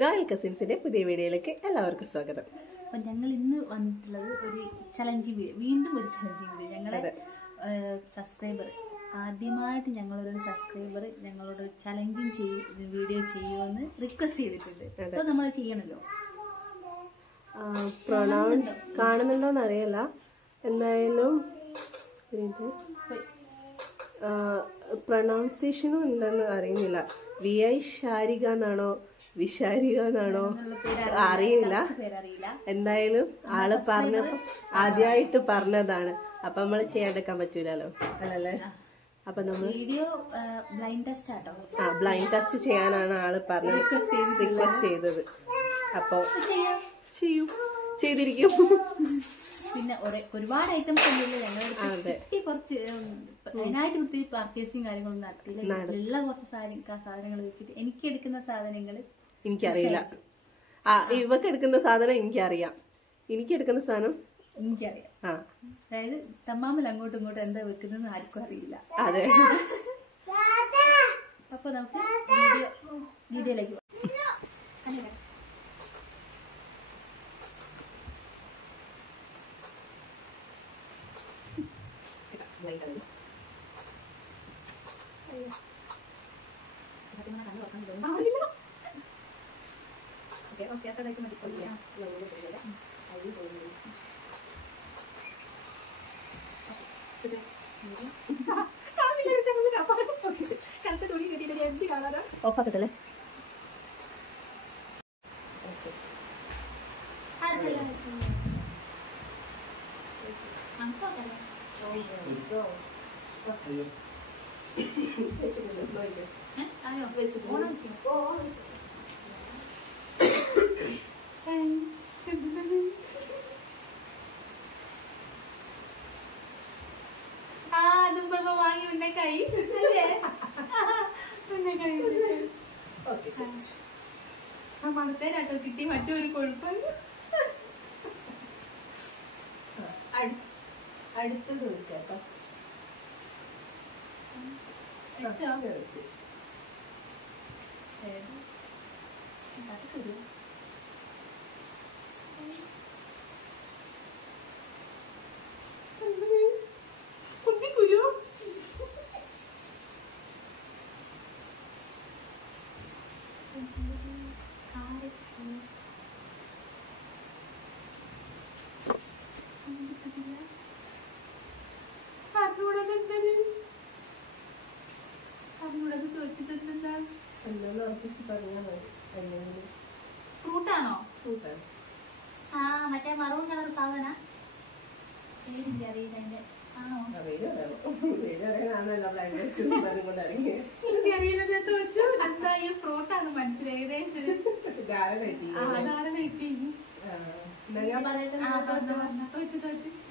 Royal കസിൻസിന്റെ പുതിയ വീഡിയോയിലേക്ക് എല്ലാവർക്കും സ്വാഗതം. അപ്പം ഞങ്ങൾ ഇന്ന് വന്നിട്ടുള്ളത് ഒരു ചലഞ്ചിങ് വീഡിയോ, വീണ്ടും ഒരു ചലഞ്ചിങ് വീഡിയോ. ഞങ്ങളുടെ സബ്സ്ക്രൈബർ ആദ്യമായിട്ട് ഞങ്ങളൊരു സബ്സ്ക്രൈബർ ഞങ്ങളോട് ചലഞ്ചിങ് വീഡിയോ ചെയ്യുമെന്ന് റിക്വസ്റ്റ് ചെയ്തിട്ടുണ്ട്. അപ്പോൾ നമ്മൾ ചെയ്യണല്ലോ. പ്രൊണൗൺ കാണുന്നുണ്ടോന്ന് അറിയില്ല, എന്തായാലും പ്രൊണൗൺസിയേഷനും ഉണ്ടെന്ന് അറിയുന്നില്ല. VI ശാരിക എന്നാണോ വിശാരിക എന്നാണോ അറിയില്ല. എന്തായാലും ആള് പറഞ്ഞപ്പോ ആദ്യമായിട്ട് പറഞ്ഞതാണ്, അപ്പൊ നമ്മള് ചെയ്യാണ്ടിരിക്കാൻ പറ്റൂലല്ലോ അല്ലല്ലേ. അപ്പൊ നമ്മൾ വീഡിയോ ബ്ലൈൻഡ് ടെസ്റ്റ് ആട്ടോ. ബ്ലൈൻഡ് ടെസ്റ്റ് ചെയ്യാനാണ് ആള് പറഞ്ഞത്, റിക്വസ്റ്റ് ചെയ്തത്. അപ്പൊ ചെയ്തിരിക്കും. പിന്നെ ഒരുപാട് ഐറ്റംസ് ഉണ്ടല്ലോ ഞങ്ങളുടെ കുറച്ച് അതിനായിട്ട് ഒത്തിരി പർച്ചേസിങ് കാര്യങ്ങളൊന്നും നടത്തിയില്ല. ഉള്ള കുറച്ച് സാധനങ്ങൾ വെച്ചിട്ട് എനിക്ക് എടുക്കുന്ന സാധനങ്ങൾ എനിക്കറിയില്ല. ഇവക്ക് എടുക്കുന്ന സാധനം എനിക്കറിയാം, എനിക്ക് എടുക്കുന്ന സാധനം എനിക്കറിയാം. അതായത് തമ്മാമൽ അങ്ങോട്ടും ഇങ്ങോട്ടും എന്താ വെക്കുന്നത് ആർക്കും അറിയില്ല. അതെ. അപ്പൊ നമുക്ക് വീഡിയോയിലേക്ക് ഓഫാക്കട്ടല്ലേ. വാങ്ങി ഉന്നക്കായി മണത്തേരാട്ടോ കിട്ടി. മറ്റൊരു കൊഴുപ്പാണ്. അടുത്തത് കേട്ടോ. ഫ്രൂട്ടാണോ? മറ്റേ മറൂൺ കളർ സാധന അറിയില്ല. അതിന്റെ ആണോ എന്താ ഈ ഫ്രൂട്ടാണ് മനസ്സിലായി. ഏകദേശം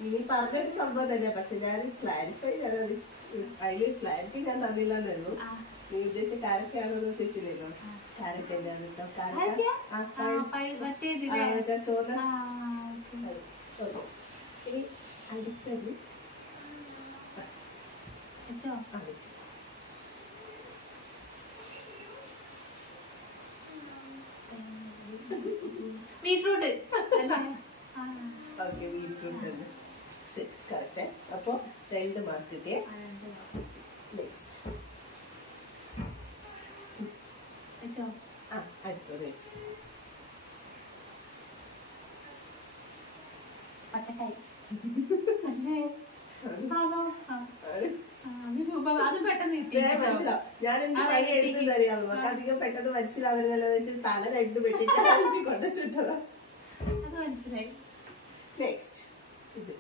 നീ പറഞ്ഞൊരു സംഭവം തന്നെ, പക്ഷെ ഞാൻ ക്ലാരിഫൈ ചെയ്യാതെ അതില് ക്ലാരിറ്റി ഞാൻ തന്നില്ലെന്നേ ഉള്ളൂ. നീ ഉദ്ദേശിച്ച കാരക്കാണെന്ന് ഉദ്ദേശിച്ചിരുന്നോ? കാരക്കല്ലാണ് ചോദ. അടുത്തത് ബീട്രൂട്ട്. ഓക്കെ, ബീട്രൂട്ട് തന്നെ. Set, correct. അപ്പൊ 2 മാർക്ക് കിട്ടിയേ. നെക്സ്റ്റ് അടുത്തത് വെച്ച് പച്ചക്കായി. അത് പെട്ടെന്ന് മനസ്സിലാവും. ഞാൻ എന്ത് പണി എടുക്കുന്നത് അറിയാമോ? നമുക്ക് അധികം പെട്ടെന്ന് മനസ്സിലാവുന്നല്ലോ വെച്ച് തല 2 വെട്ടിട്ട് കൊണ്ടുവച്ചിട്ടതാ. അത് മനസ്സിലായി. നെക്സ്റ്റ് ഇത്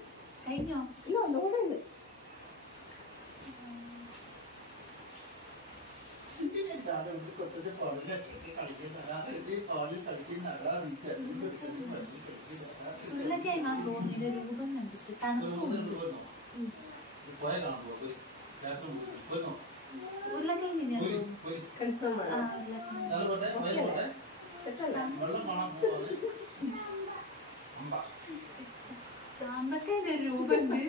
കഴിഞ്ഞോ? ഇല്ല, ഒന്നുകൂടെ ഉണ്ട്. ഉരുളക്കിഴങ്ങാൻ തോന്നിയ രൂപം കണ്ടിട്ട് തണുപ്പുണ്ട്. ഉരുളക്കിഴങ്ങ് കൺഫേം ആണ്. ചാമ്പക്കയുടെ ഒരു രൂപമുണ്ട്.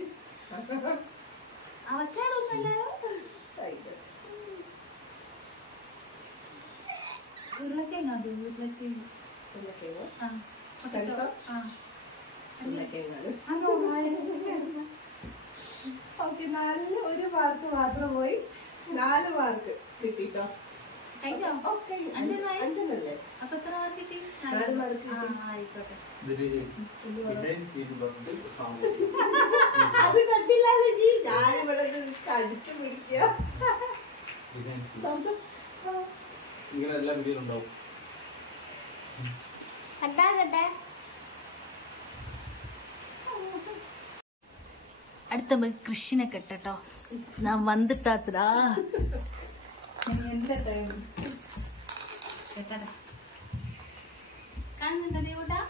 അവക്കാടൊന്നല്ല. ഉരുളക്കിഴങ്ങോ അത്? ഉരുളക്കിഴങ്ങ്. ഉരുളക്കിഴങ്ങോ? ആ പൊട്ടറ്റോ. ആ ഉരുളക്കിഴങ്ങാണ്. ആണോ? ഓക്കെ, നല്ല ഒരു മാർക്ക് മാത്രം പോയി. 4 മാർക്ക് കിട്ടിട്ടോ. കഴിഞ്ഞോ? അഞ്ചെണ്ണല്ലേ? അപ്പൊ എത്ര മാർക്ക് കിട്ടി? 4 മാർക്ക് ആ കിട്ടി. ആയിക്കോട്ടെ. അത് കണ്ടില്ലല്ലോ നീ. ഞാനിവിടെ കടിച്ചു പിടിക്കുക. ഇങ്ങനെ എല്ലാ വീഡിയോയിലും ഉണ്ടാവും. അടുത്ത കൃഷിനെ കെട്ടോ. ഞാൻ വന്നിട്ടാച്ചടാ. കാണുന്നുണ്ടോ ദേവൂട്ടാ?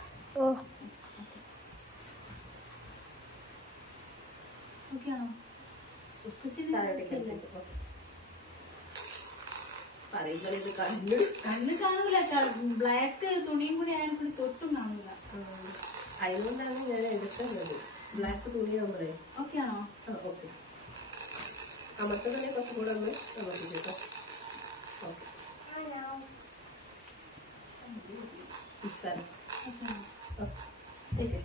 ഓക്കെയാണോ? പറയുന്നത് കണ്ണ് കണ്ണ് കാണൂല. ബ്ലാക്ക് തുണിയും കൂടി ആയാലും കൂടി തൊട്ടും കാണൂല. അതുകൊണ്ടാണ് ഞാൻ എടുക്കുന്നത്. ബ്ലാക്ക് തുണിയാകുമ്പോഴേ. ഓക്കെയാണോ? ഓക്കെ. അമർത്തതന്നെ കുറച്ചും കൂടെ ഒന്ന് അമർത്തി കേട്ടോ. ഓക്കെ. ശരി.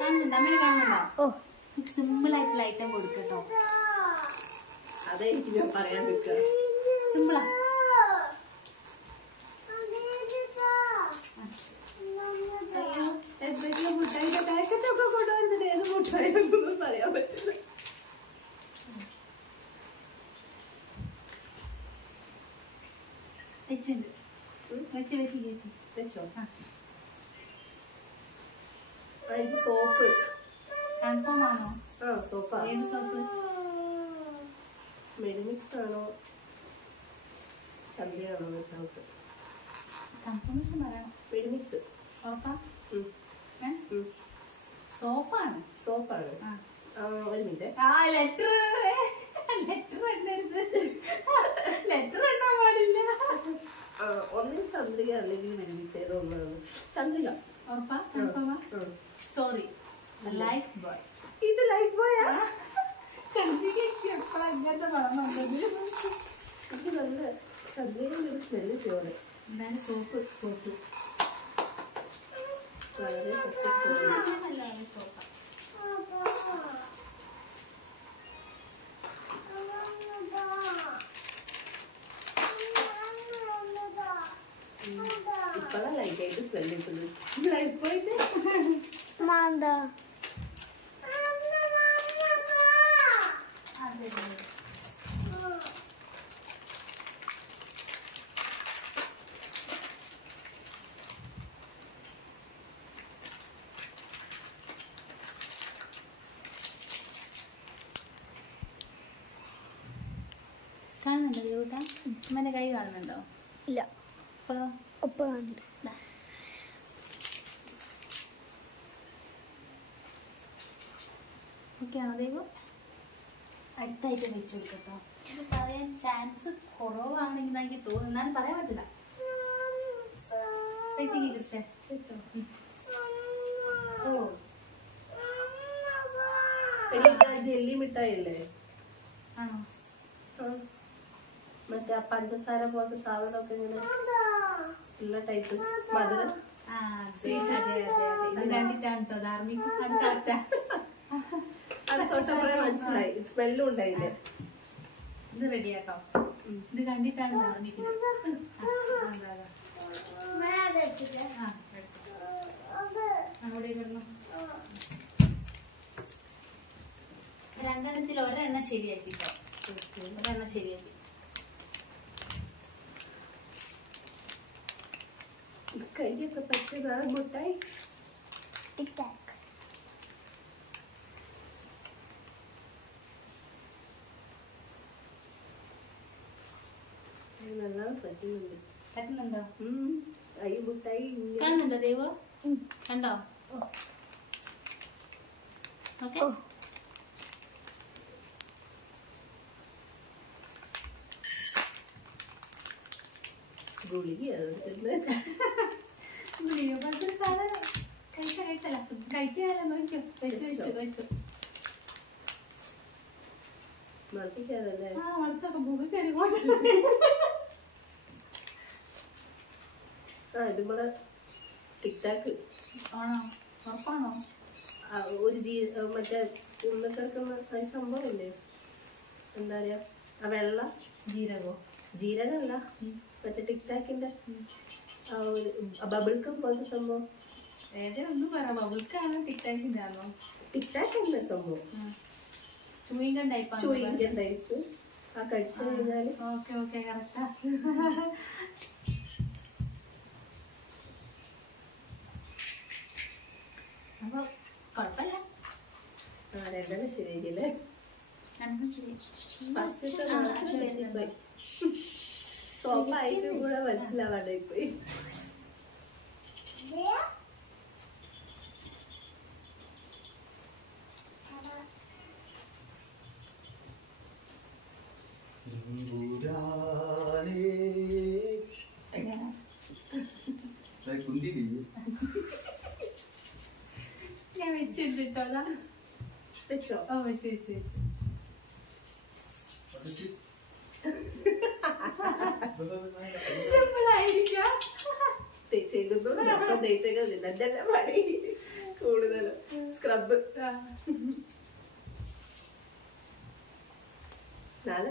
കാണുന്നുണ്ടോ? അമ്മ കാണുന്നുണ്ടോ? സിമ്പിൾ ആയിട്ടുള്ള ഐറ്റം കൊടുക്കട്ടോ. അതെനിക്ക് ഞാൻ പറയാൻ നിൽക്കുക. സിമ്പിളാ. എന്തെങ്കിലും മുട്ടായിന്റെ പാക്കറ്റൊക്കെ കൊണ്ടുവരുന്നുണ്ട്. ഏത് മുട്ടായിന്നൊന്നും പറയാൻ പറ്റില്ല. വെച്ചുണ്ട്. വെച്ചോ. ഇത് സോപ്പ്. കൺഫേം ആണോ? സോപ്പാ. ഏത് സോപ്പ്? മെഡിമിക്സ് ആണോ ചന്ദ്രയാണോ? കൺഫർമേഷൻ പറയണം. മെഡിമിക്സ്. ഉറപ്പാ? സോപ്പാണ്. സോപ്പാണ്. ഒരു മിനിറ്റ്. ലെറ്റർ എണ്ണാൻ പാടില്ല. ഒന്നിൽ ചന്ദ്രിക അല്ലെങ്കിൽ മെഡിമിക്സ് ഏതോ ഒന്നാണ്. ചന്ദ്രിക. ഉറപ്പാ? കൺഫേമാ? Sorry, Lifebuoy. ഇത് ലൈഫ് ബോയാ? ചന്ദ്രികയ്ക്ക് എപ്പോഴാ ഇങ്ങനത്തെ മണം വന്നത്? ഇത് നല്ല ചന്ദ്രികയുടെ ഒരു സ്മെല്ല് പോലെ. എന്നാലും സോപ്പ് തോറ്റു. വളരെ സക്സസ്ഫുൾ. നല്ലതാണ് സോപ്പ്. ഇപ്പഴാ ലൈറ്റായിട്ട് സ്മെല്ല് കിട്ടുന്നത്. ലൈഫ് ബോയിന്റെ കാണുന്നുണ്ടോ ദേവൂട്ടാ? അമ്മേന്റെ കൈ കാണുന്നുണ്ടോ? ഇല്ല. ഇപ്പോഴോ? ഒപ്പമുണ്ട്. ഓക്കെയാണോ ദേവു? അടുത്തായിട്ട് വെച്ചു കേട്ടോ. ഇത് പറയാൻ ചാൻസ് കുറവാണെങ്കിൽ എനിക്ക് തോന്നുന്നു. എന്നാലും പറയാൻ പറ്റില്ല. കൃഷ്ണ ഓ ജെല്ലി മിഠായി അല്ലേ? ആണോ? മറ്റേ ആ പഞ്ചസാര പോലത്തെ സാധനമൊക്കെ ഇങ്ങനെ ഉള്ള ടൈപ്പ് മധുരം. അത് കണ്ടിട്ടാണ് കേട്ടോ ധാർമ്മിക. അത് കറക്റ്റാ. അത് തൊട്ടപ്പോഴേ മനസ്സിലായി. സ്മെല്ലും ഉണ്ടായില്ലേ? ഇത് റെഡിയാട്ടോ. ഇത് കണ്ടിട്ടാണ് ധാർമ്മിക്കുന്നത്. രണ്ടെണ്ണത്തിൽ ഒരെണ്ണം ശരിയാക്കിട്ടോ. ഒരെണ്ണം ശരിയാക്കി. കൈയൊക്കെ പറ്റിയതാണ് മുട്ടായി. നല്ലോണം പറ്റുന്നുണ്ട്. പറ്റുന്നുണ്ടോ? ഈ മുട്ടായി കാണുന്നുണ്ടോ ദേവു? കണ്ടോ? ഓക്കെ. ഗുളികയാണ്. വെച്ചു. മൾട്ടിക്കാനല്ലേ? ആ വളർത്തൊക്കെ മുഖം കരുകോട്ടെ. ആ ഇത് നമ്മളെ ടിക്ടാക്ക് ആണോ? ഉറപ്പാണോ? ഒരു മറ്റേ കിടക്കുന്ന സംഭവമില്ലേ, എന്താ പറയാ, ആ വെള്ള ജീരകമല്ല, മറ്റേ ടിക്ടാക്കിന്റെ ആ ഒരു ബബിൾക്കം പോലത്തെ സംഭവം. ഏതൊന്നും പറയാം. ബബിൾക്കാണോ ടിക്ടാക്കിന്റെ ആണോ? ടിക്ടാക്ക് എന്ന സംഭവം ചൂയിങ്ങൻ ടൈപ്പ്. ചൂയിങ്ങൻ ടൈപ്പ്. ആ കഴിച്ചു കഴിഞ്ഞാല് ഓക്കെ ഓക്കെ കറക്റ്റാ. അപ്പൊ കുഴപ്പമില്ല. രണ്ടെണ്ണം ശരിയായില്ലേ? സോപ്പായിട്ട് കൂടെ മനസ്സിലാവാണ്ടായി പോയി. ഞാൻ വെച്ചിട്ടോ. വെച്ചോ? ഓ വെച്ച് വെച്ച് വെച്ച്. സിമ്പിളായിരിക്കാം. തേച്ചേക്കുന്നു രസം തേച്ചേക്കുന്നത് ഇതെല്ലാം പണി കൂടുതലും. സ്ക്രബ് 4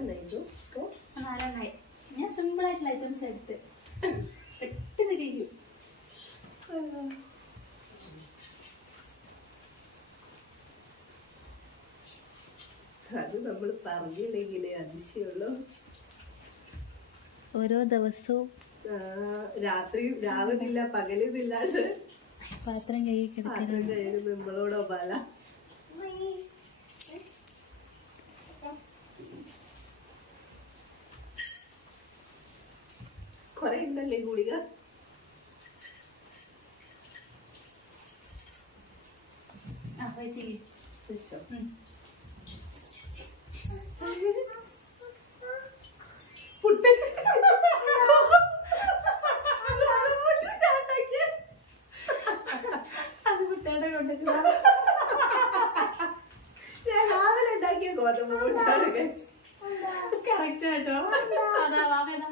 ഞാൻ സിമ്പിൾ ആയിട്ടുള്ള ഐറ്റംസ് എടുത്ത് പെട്ടെന്ന് കഴിയും. അത് നമ്മൾ പറഞ്ഞില്ലെങ്കിലേ അതിശയുള്ളൂ. ഓരോ ദിവസവും രാവിലില്ല പകലില്ലാണ്ട് പാത്രം കഴുകി നമ്മളോടോ ബാല. കൊറേ ഉണ്ടല്ലേ ഗുളിക? വെച്ചോ? പുട്ട് അത് കുട്ടിയുടെ കൊണ്ട് ഞാൻ രാവിലെ ഉണ്ടാക്കിയ ഗോതമ്പ് പുട്ടാണ്. കറക്റ്റ് കേട്ടോ.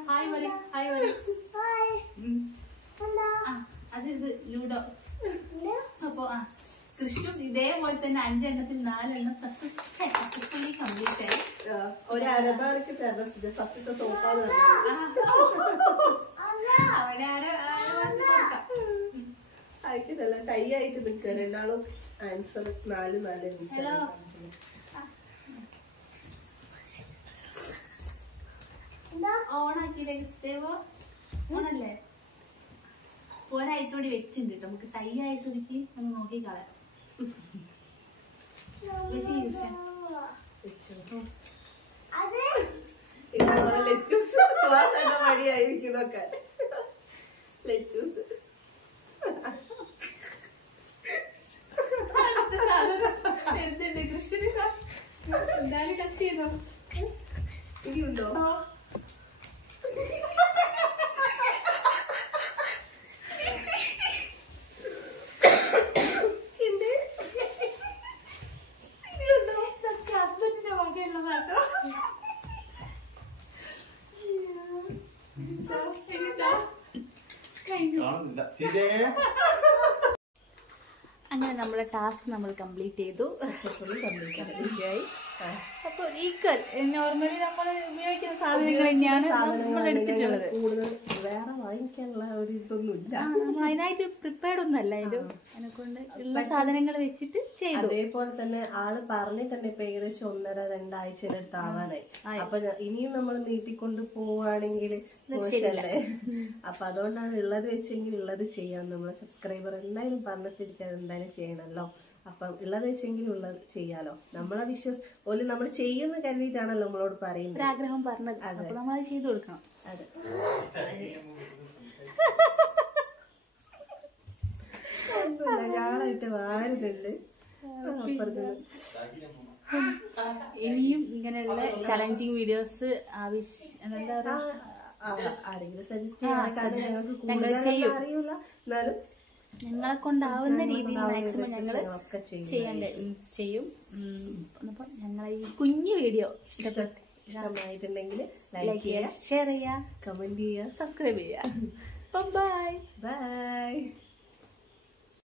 ഹായ് പറ, ഹായ് പറ. അത് ഇത് ലൂഡോ. അപ്പൊ കൃഷ്ണും ഇതേപോലെ തന്നെ 5 എണ്ണത്തിൽ 4 എണ്ണം സക്സസ്ഫുള്ളി കംപ്ലീറ്റ് ആയി. ഒരു അരബാർക്ക് ഫസ്റ്റത്തെ സോപ്പാന്ന് ആയിട്ടല്ല ടൈ ആയിട്ട് നിൽക്കുക. രണ്ടാളും ആൻസർ 4 ഹലോ ഓണാക്കിയില്ലേ ക്രിസ്തേവോ? ഓണല്ലേ? ഒരായിട്ടോടി വെച്ചിട്ടുണ്ട് കേട്ടോ. നമുക്ക് ടൈ ആയ സ്ഥിതിക്ക് ഒന്ന് നോക്കി കളയാം. മടിയായിരിക്കുന്നൊക്കെ ലെറ്റൂസ്. എന്തുണ്ട് കൃഷ്ണന്? എന്തായാലും ടെസ്റ്റ് ചെയ്തോ? ഇനിയുണ്ടോ? ഹസ്ബൻഡിന്റെ വകയുള്ളതാട്ടോ. അങ്ങനെ നമ്മളെ ടാസ്ക് നമ്മൾ കംപ്ലീറ്റ് ചെയ്തു. സക്സസ്ഫുള്ളി കംപ്ലീറ്റ് ആയി. അപ്പൊ ഈക്വൽ നോർമലി നമ്മൾ ഉപയോഗിക്കുന്ന സാധനങ്ങൾ തന്നെയാണ് നമ്മൾ എടുത്തിട്ടുള്ളത്. കൂടുതൽ വേറെ വാങ്ങിക്കാനുള്ള ഒരു ഇതൊന്നുമില്ല. നമ്മൾ അതിനായിട്ട് പ്രിപ്പയർഡ് ഒന്നും അല്ല ഇത്. അതിനെക്കൊണ്ട് ഉള്ള സാധനങ്ങൾ വെച്ചിട്ട് ചെയ്തു. അതേപോലെ തന്നെ ആള് പറഞ്ഞിട്ടുണ്ട് ഇപ്പൊ ഏകദേശം 1.5-2 ആഴ്ചയുടെ അടുത്ത് ആവാനായി. അപ്പൊ ഇനിയും നമ്മൾ നീട്ടിക്കൊണ്ട് പോവുകയാണെങ്കിൽ മോശമല്ലേ? അപ്പൊ അതുകൊണ്ടാണ് ഉള്ളത് വെച്ചെങ്കിൽ ഉള്ളത് ചെയ്യാം. നമ്മളെ സബ്സ്ക്രൈബർ എന്തായാലും പറഞ്ഞ സ്ഥിതിക്ക് അത് എന്തായാലും ചെയ്യണല്ലോ. അപ്പം ഉള്ളത് വെച്ചെങ്കിൽ ഉള്ളത് ചെയ്യാലോ. നമ്മളെ ഓല് നമ്മൾ ചെയ്യുന്ന കരുതിയിട്ടാണല്ലോ നമ്മളോട് പറയുന്നത്. ആഗ്രഹം പറഞ്ഞത്. അപ്പൊ നമ്മൾ അത് ചെയ്തു കൊടുക്കണം. അതെ. ഒന്നുമില്ല, ഞാനായിട്ട് വാരുന്നുണ്ട്. ഇനിയും ഇങ്ങനെയുള്ള ചലഞ്ചിങ് വീഡിയോസ് ആരെങ്കിലും സജസ്റ്റ് ചെയ്യാൻ ഞങ്ങൾക്ക് കൂടുതൽ അറിയില്ല. എന്നാലും ഞങ്ങളെ കൊണ്ടാവുന്ന രീതിയിൽ മാക്സിമം ഞങ്ങൾ ഒക്കെ ചെയ്യും. ചെയ്യും. അപ്പൊ ഞങ്ങളെ ഈ കുഞ്ഞു വീഡിയോ ഇഷ്ടമായിട്ടുണ്ടെങ്കിൽ ലൈക്ക് ചെയ്യുക, ഷെയർ ചെയ്യുക, കമന്റ് ചെയ്യുക, സബ്സ്ക്രൈബ് ചെയ്യുക. ബൈ. ബൈ.